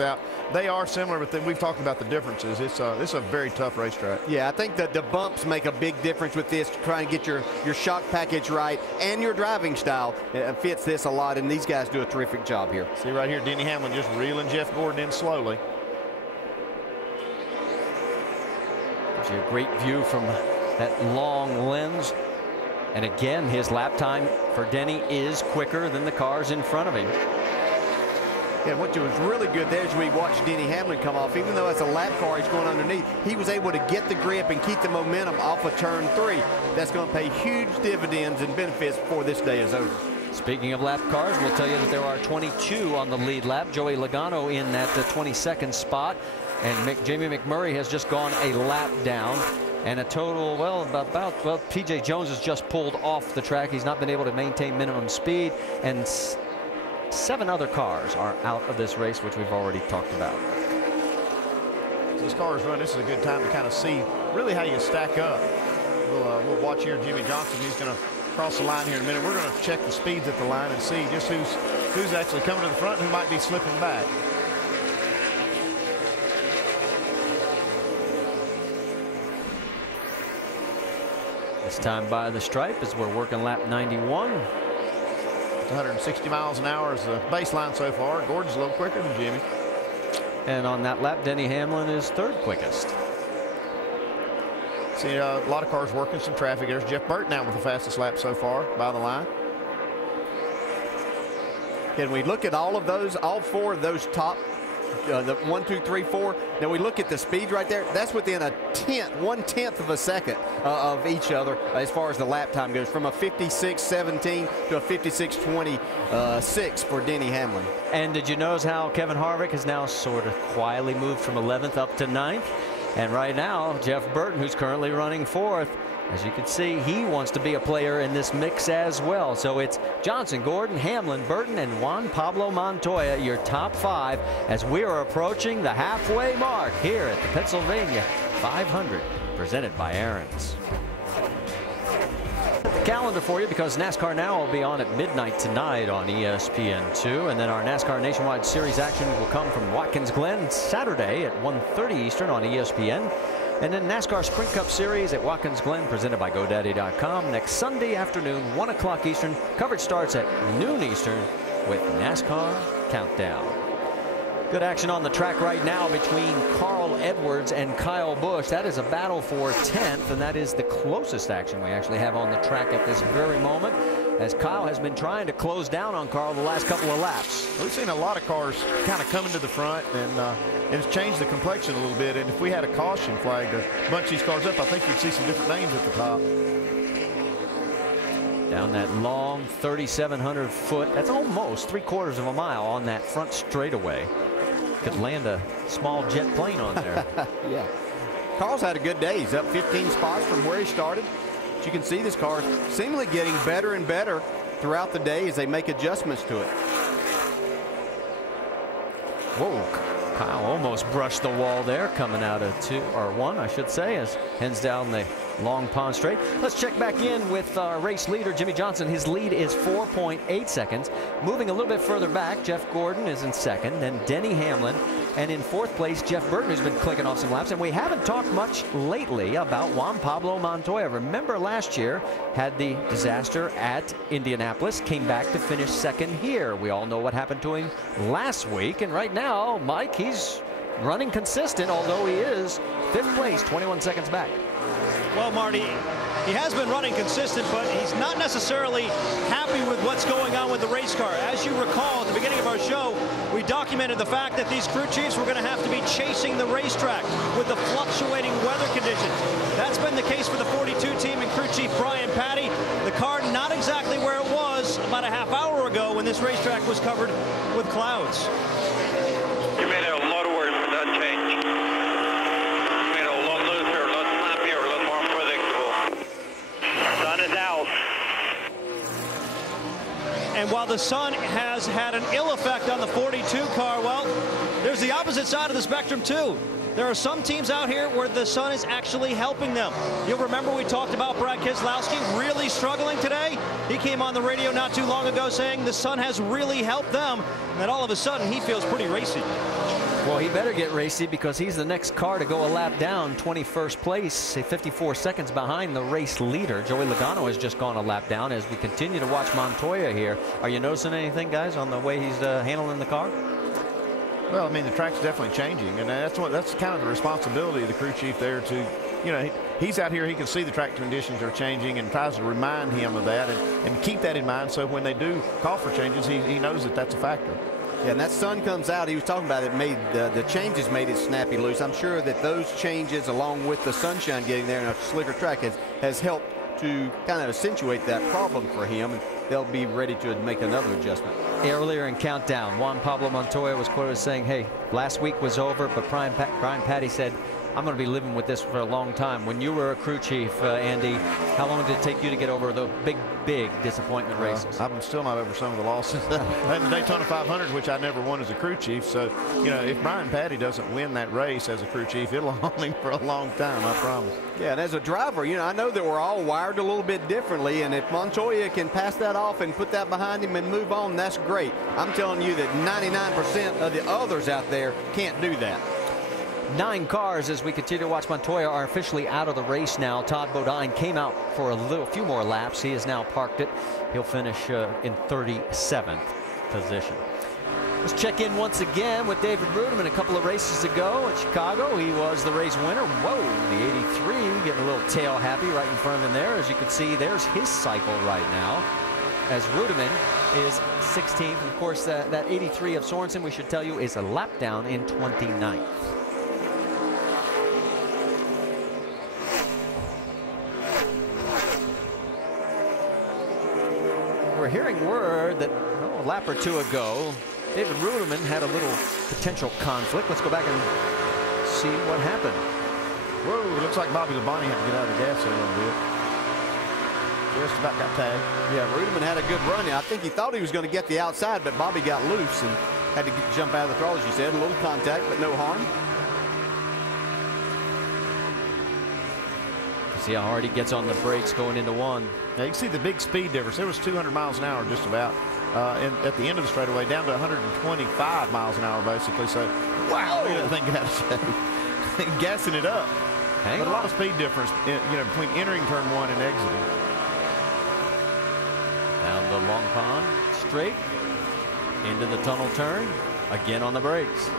out. They are similar, but then we've talked about the differences. It's a very tough racetrack. Yeah, I think that the bumps make a big difference with this to try and get your shock package right, and your driving style fits this a lot, and these guys do a terrific job here. See right here, Denny Hamlin just reeling Jeff Gordon in slowly. Gives you a great view from that long lens. And again, his lap time for Denny is quicker than the cars in front of him. And what was really good there is we watched Denny Hamlin come off. Even though it's a lap car, he's going underneath, he was able to get the grip and keep the momentum off of turn 3. That's going to pay huge dividends and benefits before this day is over. Speaking of lap cars, we'll tell you that there are 22 on the lead lap. Joey Logano in that 22nd spot. And Jamie McMurray has just gone a lap down. And a total, well, P.J. Jones has just pulled off the track. He's not been able to maintain minimum speed. And 7 other cars are out of this race, which we've already talked about. As these cars run, this is a good time to kind of see really how you stack up. We'll watch here Jimmy Johnson. He's going to cross the line here in a minute. We're going to check the speeds at the line and see just who's actually coming to the front and who might be slipping back. This time by the stripe as we're working lap 91. 160 miles an hour is the baseline so far. Gordon's a little quicker than Jimmy. And on that lap, Denny Hamlin is 3rd quickest. See a lot of cars working some traffic. There's Jeff Burton out with the fastest lap so far by the line. Can we look at all of those, all 4 of those top, the 1, 2, 3, 4. Now we look at the speeds right there. That's within a 1/10 of a second of each other as far as the lap time goes, from a 56.17 to a 56.26 for Denny Hamlin. And did you notice how Kevin Harvick has now sort of quietly moved from 11th up to 9th? And right now, Jeff Burton, who's currently running 4th, as you can see, he wants to be a player in this mix as well. So it's Johnson, Gordon, Hamlin, Burton, and Juan Pablo Montoya, your top 5, as we are approaching the halfway mark here at the Pennsylvania 500, presented by Aaron's. The calendar for you, because NASCAR Now will be on at midnight tonight on ESPN2, and then our NASCAR Nationwide Series action will come from Watkins Glen Saturday at 1:30 Eastern on ESPN. And then NASCAR Sprint Cup Series at Watkins Glen, presented by GoDaddy.com, next Sunday afternoon, 1 o'clock Eastern. Coverage starts at noon Eastern with NASCAR Countdown. Good action on the track right now between Carl Edwards and Kyle Busch. That is a battle for 10th, and that is the closest action we actually have on the track at this very moment, as Kyle has been trying to close down on Carl the last couple of laps. We've seen a lot of cars kind of coming to the front, and it's changed the complexion a little bit. And if we had a caution flag to bunch these cars up, I think you'd see some different names at the top. Down that long 3,700 foot, that's almost 3/4 of a mile on that front straightaway. Could land a small jet plane on there. Yeah. Carl's had a good day. He's up 15 spots from where he started. But you can see this car seemingly getting better and better throughout the day as they make adjustments to it. Whoa, Kyle almost brushed the wall there, coming out of 2 or 1, I should say, as heads down the long pond straight. Let's check back in with our race leader, Jimmy Johnson. His lead is 4.8 seconds. Moving a little bit further back, Jeff Gordon is in 2nd, then Denny Hamlin. And in 4th place, Jeff Burton, who's been clicking off some laps. And we haven't talked much lately about Juan Pablo Montoya. Remember last year, had the disaster at Indianapolis, came back to finish 2nd here. We all know what happened to him last week. And right now, Mike, he's running consistent, although he is 5th place, 21 seconds back. Well, Marty, he has been running consistent, but he's not necessarily happy with what's going on with the race car. As you recall, at the beginning of our show, we documented the fact that these crew chiefs were going to have to be chasing the racetrack with the fluctuating weather conditions. That's been the case for the 42 team and crew chief Brian Patty. The car not exactly where it was about a half hour ago when this racetrack was covered with clouds. You made a lot of work for that change. You made a lot looser, a lot snappier, a lot more predictable. Sun is out. And while the sun has had an ill effect on the 42 car, well, there's the opposite side of the spectrum too. There are some teams out here where the sun is actually helping them. You'll remember we talked about Brad Keselowski really struggling today. He came on the radio not too long ago saying the sun has really helped them, and then all of a sudden he feels pretty racy. Well, he better get racy because he's the next car to go a lap down, 21st place, 54 seconds behind the race leader. Joey Logano has just gone a lap down as we continue to watch Montoya here. Are you noticing anything, guys, on the way he's handling the car? Well, I mean, the track's definitely changing, and that's kind of the responsibility of the crew chief there to, you know, he's out here, he can see the track conditions are changing and tries to remind him of that and keep that in mind so when they do call for changes, he knows that that's a factor. Yeah, and that sun comes out. He was talking about it made the changes made it snappy loose. I'm sure that those changes, along with the sunshine getting there in a slicker track, has helped to kind of accentuate that problem for him, and they'll be ready to make another adjustment. Earlier in countdown, Juan Pablo Montoya was quoted as saying, "Hey, last week was over, but Brian Patty said, I'm going to be living with this for a long time." When you were a crew chief, Andy, how long did it take you to get over the big disappointment races? I'm still not over some of the losses. And the Daytona 500, which I never won as a crew chief. So, you know, if Brian Patty doesn't win that race as a crew chief, it'll haunt him for a long time, I promise. Yeah, and as a driver, you know, I know that we're all wired a little bit differently, and if Montoya can pass that off and put that behind him and move on, that's great. I'm telling you that 99% of the others out there can't do that. 9 cars as we continue to watch Montoya are officially out of the race now. Todd Bodine came out for a few more laps. He has now parked it. He'll finish in 37th position. Let's check in once again with David Bruderman. A couple of races ago at Chicago, he was the race winner. Whoa, the 83 getting a little tail happy right in front of him there. As you can see, there's his cycle right now, as Ruderman is 16th. Of course, that 83 of Sorensen, we should tell you, is a lap down in 29th. We're hearing word that a lap or two ago, David Ruderman had a little potential conflict. Let's go back and see what happened. Whoa, looks like Bobby Labonte had to get out of the gas there a little bit. Just about got tagged. Yeah, Ruderman had a good run. I think he thought he was going to get the outside, but Bobby got loose and had to jump out of the throttle, as you said. A little contact, but no harm. See how hard he gets on the brakes going into one. Now you can see the big speed difference. It was 200 miles an hour just about at the end of the straightaway, down to 125 miles an hour basically. So, wow, look at that thing get out of shape. Gassing it up. But a lot of speed difference, you know, between entering turn 1 and exiting. Down the Long Pond straight into the tunnel turn, again on the brakes.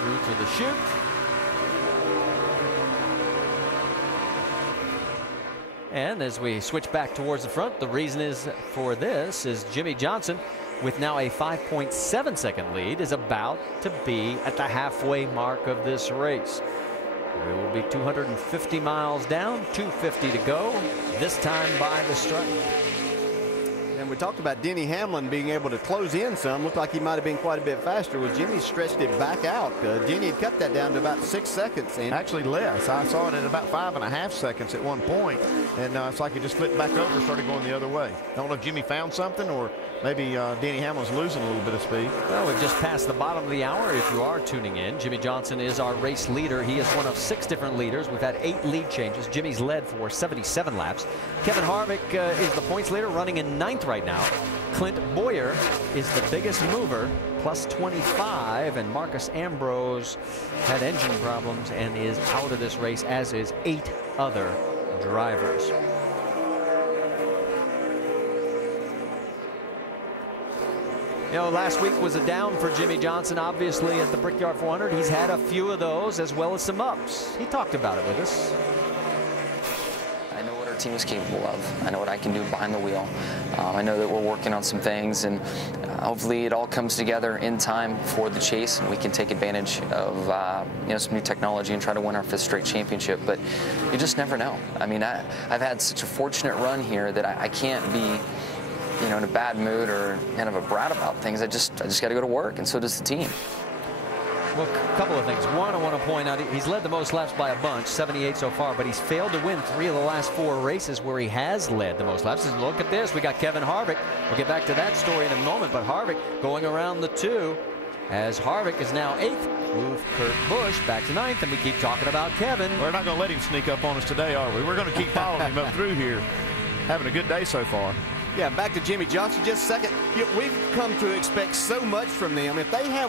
Through to the chute. And as we switch back towards the front, the reason is for this is Jimmie Johnson, with now a 5.7 second lead, is about to be at the halfway mark of this race. We will be 250 miles down, 250 to go, this time by the stripe. And we talked about Denny Hamlin being able to close in some. Looked like he might have been quite a bit faster. Well, Jimmy stretched it back out. Denny had cut that down to about 6 seconds. And actually less. I saw it at about 5.5 seconds at one point, and it's like it just flipped back over and started going the other way. I don't know if Jimmy found something or maybe Denny Hamlin's losing a little bit of speed. Well, we've just passed the bottom of the hour if you are tuning in. Jimmie Johnson is our race leader. He is one of 6 different leaders. We've had 8 lead changes. Jimmy's led for 77 laps. Kevin Harvick is the points leader, running in 9th right now. Clint Boyer is the biggest mover, plus 25, and Marcus Ambrose had engine problems and is out of this race, as is 8 other drivers. You know, last week was a down for Jimmie Johnson, obviously, at the Brickyard 400. He's had a few of those, as well as some ups. He talked about it with us. I know what our team is capable of. I know what I can do behind the wheel. I know that we're working on some things, and hopefully it all comes together in time for the chase, and we can take advantage of you know, some new technology and try to win our 5th straight championship. But you just never know. I mean, I've had such a fortunate run here that I can't be, you know, in a bad mood or kind of a brat about things. I just got to go to work, and so does the team. Well, a couple of things. One, I want to point out he's led the most laps by a bunch, 78 so far, but he's failed to win 3 of the last 4 races where he has led the most laps. And look at this. We got Kevin Harvick. We'll get back to that story in a moment, but Harvick going around the 2, as Harvick is now 8th. Move Kurt Busch back to 9th, and we keep talking about Kevin. We're not going to let him sneak up on us today, are we? We're going to keep following him up through here. Having a good day so far. Yeah, back to Jimmy Johnson just a second. We've come to expect so much from them. If they have